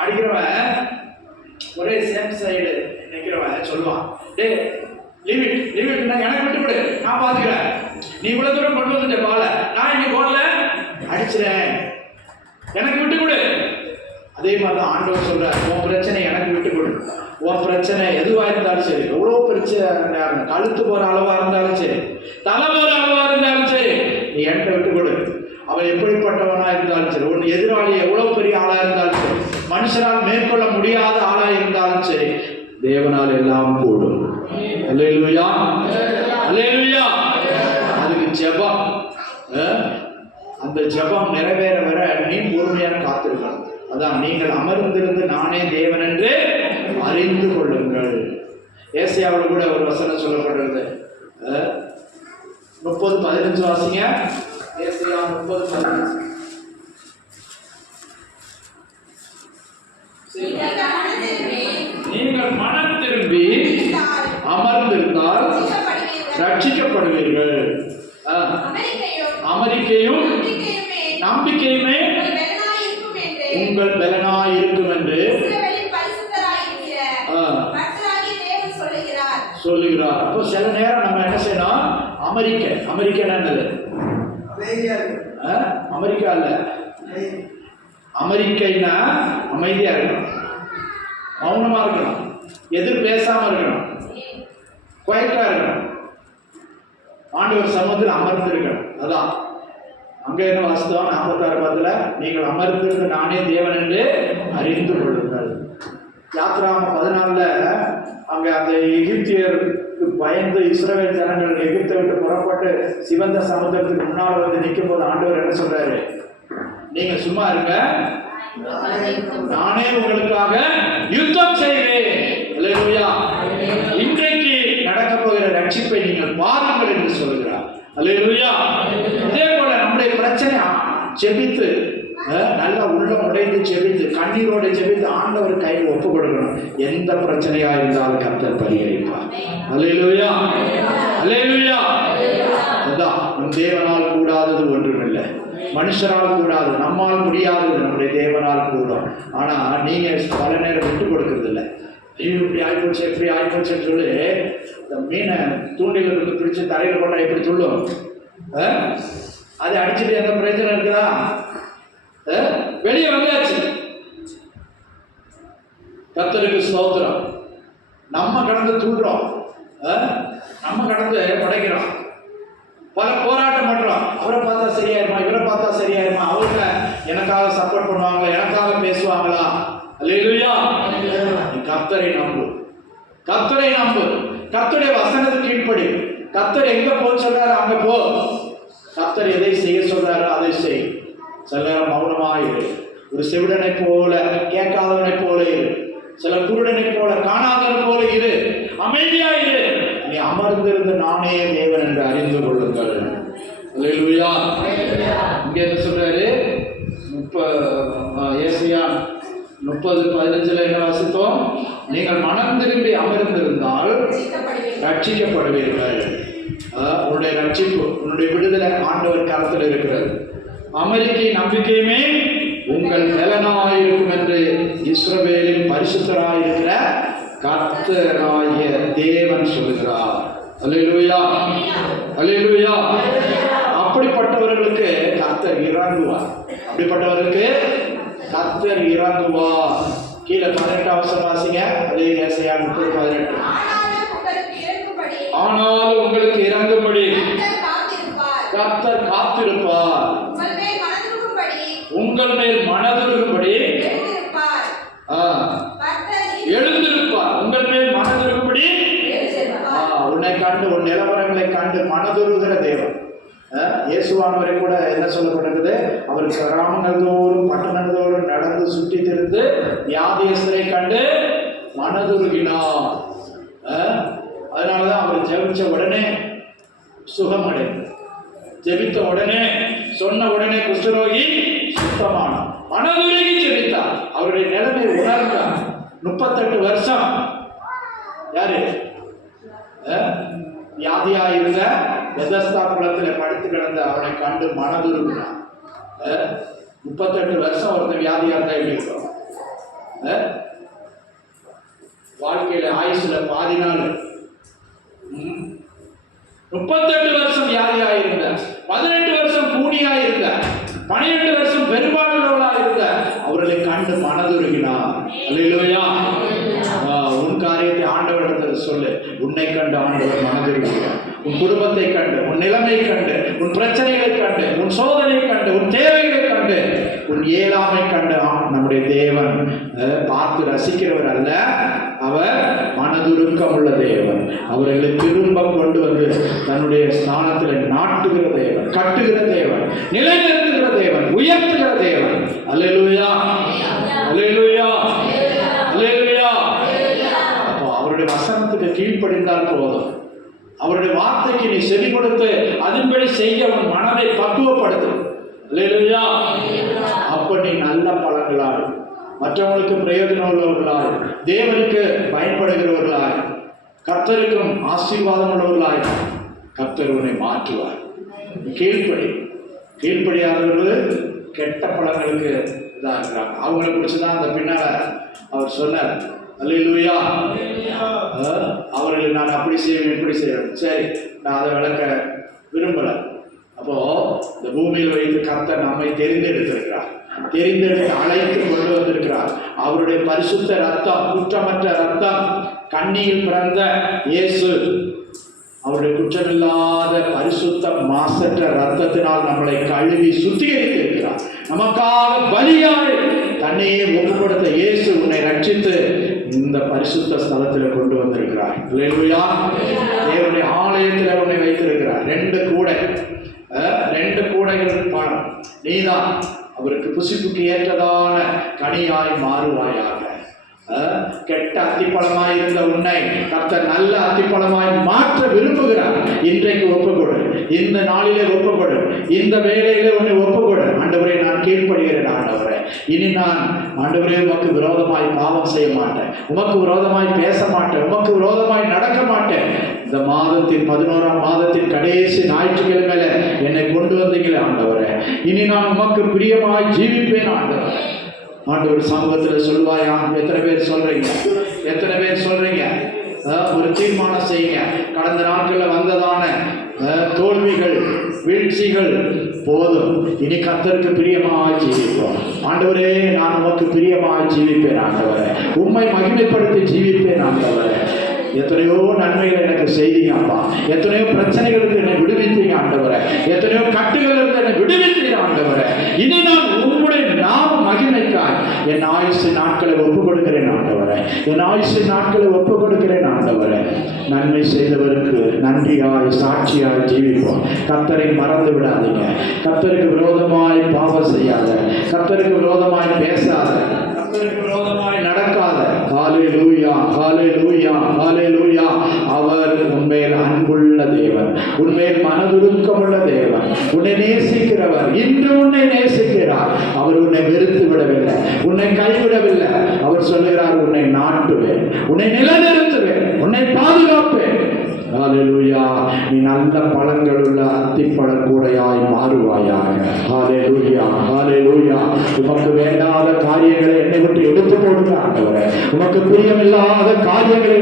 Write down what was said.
அடிக்கிறவன் ஒரே same side நிற்கிறவன் சொல்லுவான், டே லிமிட்னா எனக்கு விட்டு கொடு, நான் பார்த்துக்கிறேன், நீ இவ்வளோ தூரம் கொண்டு வந்துட்ட பால, நான் இன்னைக்கு போடல அடிச்சிடறேன், எனக்கு விட்டு கொடு. அதே மாதிரி தான் ஆண்டவர் சொல்றார், உன் பிரச்சனை எனக்கு விட்டு கொடு. உன் பிரச்சனை எதுவாக இருந்தாலும் சரி, எவ்வளோ பிரச்சனை, கழுத்து போகிற அளவாக இருந்தாலும் சரி, தலை போகிற அளவாக இருந்தாலும் சரி, நீ என்கிட்ட விட்டு கொடு. அவன் எப்படிப்பட்டவனா இருந்தாலும் சரி, உன் எதிராளி எவ்வளவு பெரிய ஆளா இருந்தாலும் சரி, மனுஷனால் மேற்கொள்ள முடியாத ஆளா இருந்தாலும் சரி, தேவனால் எல்லாம் கூடும். அல்லேலூயா, அல்லேலூயா. அதுக்கு ஜெபம், அந்த ஜெபம் நிறைவேற வர நீ பொறுமையாக காத்திருக்கணும். அதான், நீங்கள் அமர்ந்திருந்து நானே தேவன் என்று அறிந்து கொள்ளுங்கள். ஏசாயாவில் கூட ஒரு வசனம் சொல்லப்படுறது, 30:15 வாசிங்க. ஏசாயா 30:15. நீங்கள் மனம் திரும்பி அமர்ந்திருந்தால் ரட்சிக்கப்படுவீர்கள். அமெரிக்கையும் நம்பிக்கையுமே உங்கள் பலனாய் இருக்கும் என்று சொல்லுகிறார். அப்போ சில நேரம் நம்ம என்ன செய்யணும், அமெரிக்கா என்னது, அமெரிக்கா இல்ல, அமெரிக்கைனா அமைதியா இருக்கணும், மௌனமா இருக்கணும், எதிர் பேசாம இருக்கணும், குவைட்டா இருக்கணும், ஆண்டவர் சமூகத்தில் அமர்ந்து இருக்கணும். அதான் அங்க என்ன வாஸ்தவம், 46:10, நீங்கள் அமர்ந்திருந்து நானே தேவன் என்று அறிந்து கொள்ளுங்கள். யாத்ராம 14 அங்க அந்த எகிப்தியருக்கு பயந்து இஸ்ரவேல் ஜனங்கள் எகிப்தை விட்டு புறப்பட்டு சிவந்த சமுத்திரத்துக்கு முன்னால் வந்து நிற்கும் போது ஆண்டவர் என்ன சொல்றாரு, நீங்க சும்மா இருங்க, நானே உங்களுக்காக யுத்தம் செய்கிறேன். அல்லேலூயா. இன்றைக்கு நடக்க போகிற ரட்சிப்பை நீங்கள் பாருங்கள் என்று சொல்கிறார். அல்லேலூயா. இதே போல நம்முடைய பிரச்சனை ஜெபித்து, நல்லா உள்ள உடைந்து ஜெபித்து, கண்ணீரோடு ஜெபித்து ஆண்டவர் கையில் ஒப்பு கொடுக்கணும். எந்த பிரச்சனையா இருந்தாலும் கர்த்தர் பரிகரிப்பார். அல்லேலூயா, அல்லேலூயா. அதான், நம் தேவனால் கூடாதது ஒன்றுமில்லை, மனுஷரால் கூடாது, நம்மால் முடியாதது நம்முடைய தேவனால் கூடும். ஆனா நீங்க பல நேரம் விட்டு கொடுக்கறது இல்லை. இப்படி ஆயிப்போச்சு, எப்படி ஆயிப்போச்சுன்னு சொல்லி இந்த மீனை தூண்டில இருந்து பிடிச்சு தரையில் போட்டா எப்படி சொல்லும், அது அடிச்சுட்டு எந்த பிரச்சனை இருக்குதா, வெளியே வந்தாச்சு. கர்த்தருக்கு ஸ்தோத்திரம். நம்ம கடந்து தூண்டுறோம், நம்ம கடந்து படைக்கிறோம், பல போராட்டம் பண்றோம். அவரை பார்த்தா சரியாயிருமா, இவரை பார்த்தா சரியாயிருமா, அவங்க எனக்காக சப்போர்ட் பண்ணுவாங்க, எனக்காக பேசுவாங்களா. அல்லேலூயா. கர்த்தரை நம்பு, கர்த்தரை நம்பு, கர்த்தருடைய வசனத்துக்கு கீழ்ப்படி. கர்த்தர் எங்க போக சொல்றாரு அங்க போ, கர்த்தர் எதை செய்ய சொல்றாரோ அதை செய். சில நேரம் மௌனமாயிரு, ஒரு செவிடனை போல, கேட்காதவனை போல இரு, சில குருடனை போல, காணாதவன் போல இரு, அமைதியாயிரு. நீ அமர்ந்திருந்து நானே தேவன் என்று அறிந்து கொள்ளுங்கள். அல்லேலூயா. இங்க என்ன சொல்றாரு, ஏசாயா 30:15 என்ன வாசித்தோம், நீங்கள் மனம் திரும்பி அமர்ந்திருந்தால் ரட்சிக்கப்படுவீர்கள். உன்னுடைய ரட்சிப்பு, உன்னுடைய விடுதலை ஆண்டவர் கரத்தில் இருக்கிறது. அமெரிக்கை நம்பிக்கையுமே உங்கள் பலனாயிருக்கும் என்று இஸ்ரவேலின் பரிசுத்தராயிருக்கிற கர்த்தராகிய தேவன் சொல்லுகிறார். அல்லேலூயா, அல்லேலூயா. அப்படிப்பட்டவர்களுக்கு கர்த்தர் இறங்குவார், அப்படிப்பட்டவர்களுக்கு கர்த்தர் இறங்குவார். கீழே 18 வசனம் வாசிங்க. அதே ஏசாயா 30:18. ஆனால் உங்களுக்கு இறங்கும்படி கர்த்தர் காத்திருப்பார், உங்கள் மேல் மனதுருகும்படி எழுந்திருப்பார், உங்கள் மேல் மனதுருகும்படி. உன்னை கண்டு, உன் நிலவரங்களை கண்டு மனதுருகிற தேவன். இயேசுவானவரை கூட என்ன சொல்லப்பட்டிருக்குது, அவர் கிராமங்கள் தோறும் பட்டணங்கள் தோறும் நடந்து சுற்றி திரிந்து வியாதியஸ்தரை கண்டு மனதுருகினார். அதனாலதான் அவர் ஜெபிச்ச உடனே சுகமடைந்தார், ஜெபித்த உடனே, சொன்ன உடனே குஷ்டரோகி சுத்தமானார். மனதுருகி ஜெபித்தார், அவருடைய நிலைமை உணர்ந்தார். 38 வருஷம் யாரு வியாதியாயிருந்த பெதஸ்தா குளத்தில் படுத்து கிடந்த அவனை கண்டு மனதுருகினார். 38 வருஷம் ஒருத்தன் வியாதியா இருந்தா எப்படி இருக்கும்? வாழ்க்கையில ஆயுசுல பாதி நாள் 38 வருஷம் வியாதியா இருந்த, 18 வருஷம் கூனியா இருந்த, 12 வருஷம் பெரும்பாலுள்ளவர்களா இருந்த அவர்களை கண்டு மனதுருகினார். அல்லேலூயா. உன் காரியத்தை ஆண்டவரிடத்தில் சொல்லு. உன்னை கண்டு ஆண்டவர் மனதுருகிறார். உன் குடும்பத்தை கண்டு, உன் நிலைமை கண்டு, உன் பிரச்சனைகளை கண்டு, உன் சோதனை கண்டு, உன் தேவைகளை கண்டு, உன் இயலாமை கண்டு நம்முடைய தேவன் பார்த்து ரசிக்கிறவர் அல்ல, அவர் மனதுருக்கம் உள்ள தேவன். அவர்களை திரும்ப கொண்டு வந்து தன்னுடைய ஸ்தானத்தில் நாட்டுகிற தேவன், கட்டுகிற தேவன், நிலைநிறுத்துகிற தேவன், உயர்த்துகிற தேவன். அல்லேலூயா, அல்லேலூயா, அல்லேலூயா. அப்போ அவருடைய வசனத்துக்கு கீழ்ப்படிந்தால் போதும். அவருடைய வார்த்தைக்கு நீ செவி கொடுத்து அதன்படி செய்ய உன் மனதை பக்குவப்படுத்து. அல்லேலூயா. அப்ப நீ நல்ல பலன்களாய், மற்றவங்களுக்கு பிரயோஜனம் உள்ளவர்களாய், தேவனுக்கு பயன்படுகிறவர்களாய், கர்த்தருக்கும் ஆசீர்வாதம் உள்ளவர்களாய் கர்த்தர் உன்னை மாற்றுவார். கீழ்ப்படி. கீழ்ப்படியாதவர்கள் கெட்ட பலன்களுக்கு இதாக இருக்கிறாங்க. அவங்களை குறிச்சுதான் அந்த பின்னால அவர் சொன்னார். அல்லேலூயா. அவர்களை நான் அப்படி செய்வேன், இப்படி செய்வேன். சரி, நான் அதை விளக்க விரும்பல. அப்போ இந்த பூமியில் வைத்து கர்த்தர் நம்மை தெரிந்தெடுத்திருக்கிறார், தெரிந்தெடுத்து அழைத்து கொண்டு வந்திருக்கிறார். அவருடைய பரிசுத்த ரத்தம், குற்றமற்ற ரத்தம், கண்ணியில் பிறந்த இயேசு அவருடைய குற்றமில்லாத பரிசுத்த மாசற்ற ரத்தத்தினால் நம்மளை கழுவி சுத்திகரித்திருக்கிறார். நமக்காக பலியாய் தன்னையே ஒப்பு கொடுத்த இயேசு உன்னை ரட்சித்து இந்த பரிசுத்த ஸ்தலத்தில் கொண்டு வந்திருக்கிறார். அல்லேலூயா. தேவனுடைய ஆலயத்தில் உன்னை வைத்திருக்கிறார். 2 கூடைகள் பணம். நீதான் அவருக்கு புசிப்புக்கு ஏற்றதான கனியாய் மாறுவாயாக. கெட்ட அத்திப்பழமாய் இருந்த உன்னை கர்த்தர் நல்ல அத்திப்பழமாய் மாற்ற விரும்புகிறார். இன்றைக்கு ஒப்புக்கொடு, இந்த நாளிலே ஒப்புக்கொடு, இந்த வேளையிலே உன்னை ஒப்புக்கொடு. ஆண்டவரே, நான் கீழ்ப்படுகிறேன். ஆண்டவரே, இனி நான் ஆண்டவரே உமக்கு விரோதமாய் பாவம் செய்ய மாட்டேன், உமக்கு விரோதமாய் பேச மாட்டேன், உமக்கு விரோதமாய் நடக்க மாட்டேன். இந்த மாதத்தின் 11ஆம் மாதத்தின் கடைசி ஞாயிற்றுக்கிழமையில என்னை கொண்டு வந்தீங்களே ஆண்டவரே, இனி நான் உமக்கு பிரியமாய் ஜீவிப்பேன். ஆண்டவர் சமூகத்தில் சொல்வாயா? எத்தனை பேர் சொல்றீங்க? எத்தனை பேர் சொல்றீங்க? ஒரு தீர்மானம் செய்யுங்க. கடந்த நாட்களில் வந்ததான தோல்விகள், வீழ்ச்சிகள் போதும். இனி கர்த்தருக்கு பிரியமாய் ஜீவிப்போம். ஆண்டவரே, நான் உமக்கு பிரியமாய் ஜீவிப்பேன். ஆண்டவரே, உம்மை மகிமைப்படுத்தி ஜீவிப்பேன். ஆண்டவரே, எத்தனையோ நன்மைகள் எனக்கு செய்தீங்க அப்பா. எத்தனையோ பிரச்சனைகளுக்கு என்னை விடுவித்தீங்க ஆண்டவரே. எத்தனையோ கட்டுகளுக்கு என்னை விடுவித்தீங்க ஆண்டவரே. இனி நான் உங்களுடைய நாம மகிமைக்காய் என் ஆயுசு நாட்களை ஒப்புக் கொடுக்கிறேன் ஆண்டவரே. என் ஆயுசு நாட்களை ஒப்புக் கொடுக்கிறேன் ஆண்டவரே. நன்மை செய்தவருக்கு நன்றியாய் சாட்சியாய் ஜீவிப்போம். கர்த்தரை மறந்து விடாதீங்க. கர்த்தருக்கு விரோதமாய் பாவம் செய்யாத, கர்த்தருக்கு விரோதமாய் பேசாத, கர்த்தருக்கு விரோதமாய் நடக்காத. ஹல்லேலூயா, ஹல்லேலூயா, ஹல்லேலூயா. அவர் உண்மையில் அன்புள்ள தேவன், உண்மையில் மனதுருக்கமுள்ள தேவன், உன்னை நேசிக்கிறவர். இன்று உன்னை நேசிக்கிறார். அவர் உன்னை வெறுத்து விடவில்லை, உன்னை கைவிடவில்லை. அவர் சொல்லுகிறார், உன்னை நாட்டுவேன், உன்னை நிலைநிறுத்துவேன், உன்னை பாதுகாப்பேன். ஹல்லேலூயா. நீ நல்ல பழங்கள் உள்ள அத்திப்பழ கூடையாய் மாறுவாயாக. ஹல்லேலூயா, ஹல்லேலூயா. உமக்கு வேண்டாத காரியங்களை என்னை விட்டு எடுத்து போடுங்க ஆண்டவரே. உமக்கு பிரியமில்லாத காரியங்களை